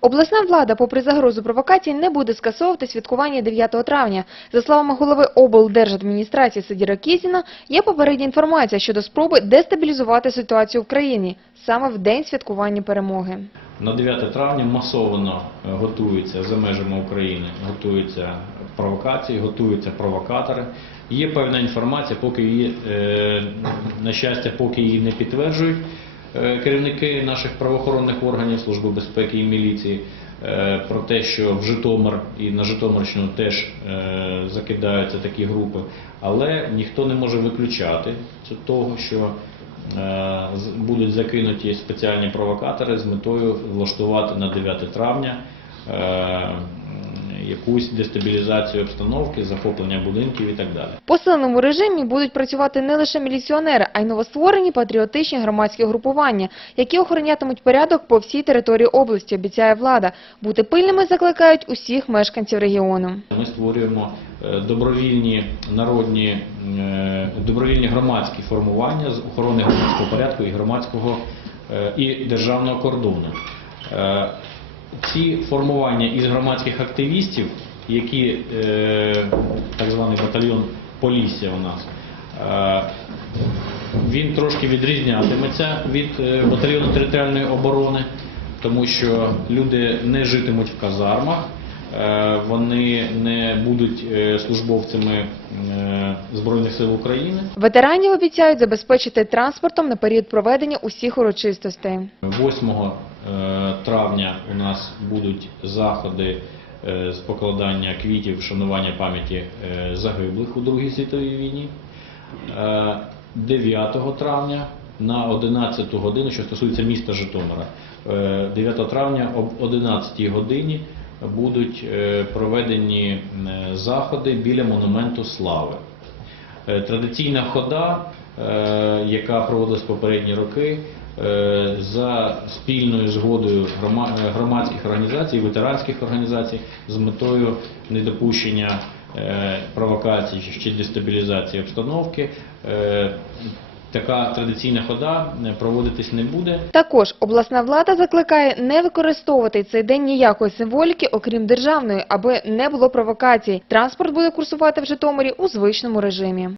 Обласна влада, попри загрозу провокацій, не буде скасовувати святкування 9 травня. За словами голови облдержадміністрації Сидіра Кізіна, є попередня інформація щодо спроби дестабілізувати ситуацію в країні саме в день святкування перемоги. На 9 травня масово е, готуються за межами України, готуються провокації, готуються провокатори. Є певна інформація, поки її, е, на щастя, поки її не підтверджують керівники наших правоохоронних органів, Служби безпеки і міліції, е, про те, що в Житомир і на Житомирщину теж е, закидаються такі групи, але ніхто не може виключати того, що Е, будуть закинуті спеціальні провокатори з метою влаштувати на 9 травня е, якусь дестабілізацію обстановки, захоплення будинків і так далі. В посиленому режимі будуть працювати не лише міліціонери, а й новостворені патріотичні громадські групування, які охоронятимуть порядок по всій території області, обіцяє влада. Бути пильними закликають усіх мешканців регіону. Ми створюємо е, добровільні народні, е, добровільні громадські формування з охорони громадського порядку і громадського е, і державного кордону. Ці формування із громадських активістів, які е, так званий батальйон Полісся у нас. е, Він трошки відрізнятиметься від е, батальйону територіальної оборони, тому що люди не житимуть в казармах, е, вони не будуть е, службовцями е, Збройних сил України. Ветеранів обіцяють забезпечити транспортом на період проведення усіх урочистостей. 8 е, травня у нас будуть заходи е, з покладання квітів, вшанування пам'яті е, загиблих у Другій світовій війні. Е, 9 травня на 11 годину, що стосується міста Житомира, е, 9 травня об 11 годині будуть е, проведені е, заходи біля монументу слави. Е, Традиційна хода, е, яка проводилась попередні роки, е, за спільною згодою е, громадських організацій, ветеранських організацій з метою недопущення е, провокацій чи дестабілізації обстановки. е, Така традиційна хода е, проводитись не буде. Також обласна влада закликає не використовувати цей день ніякої символіки, окрім державної, аби не було провокацій. Транспорт буде курсувати в Житомирі у звичному режимі.